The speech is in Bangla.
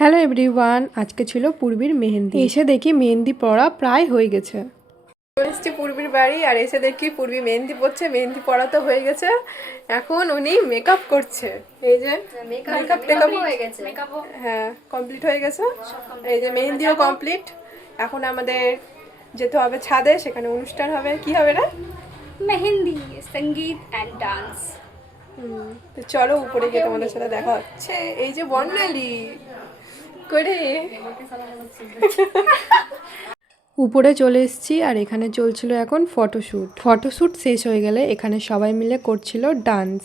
হ্যালো এভরিওয়ান, আজকে ছিল পূর্বীর মেহেন্দি। এসে দেখি মেহেন্দি পড়া প্রায় হয়ে গেছে। এসেছি পূর্বীর বাড়ি আর এসে দেখি পূর্বী মেহেন্দি পড়ছে। মেহেন্দি পড়া তো হয়ে গেছে, এখন উনি মেকআপ করছে। এই যে মেকআপ হয়ে গেছে, হ্যাঁ কমপ্লিট হয়ে গেছে। এই যে মেহেন্দিও কমপ্লিট। এখন আমাদের যেতে হবে ছাদে, সেখানে অনুষ্ঠান হবে। কি হবে না? মেহেন্দি, সঙ্গীত অ্যান্ড ডান্স। তো চলো উপরে গিয়ে তোমাদের সাথে দেখা হচ্ছে। এই যে বর্ণালী করে উপরে চলে এসেছি আর এখানে চলছিল এখন ফটোশ্যুট শেষ হয়ে গেলে এখানে সবাই মিলে করছিল ডান্স।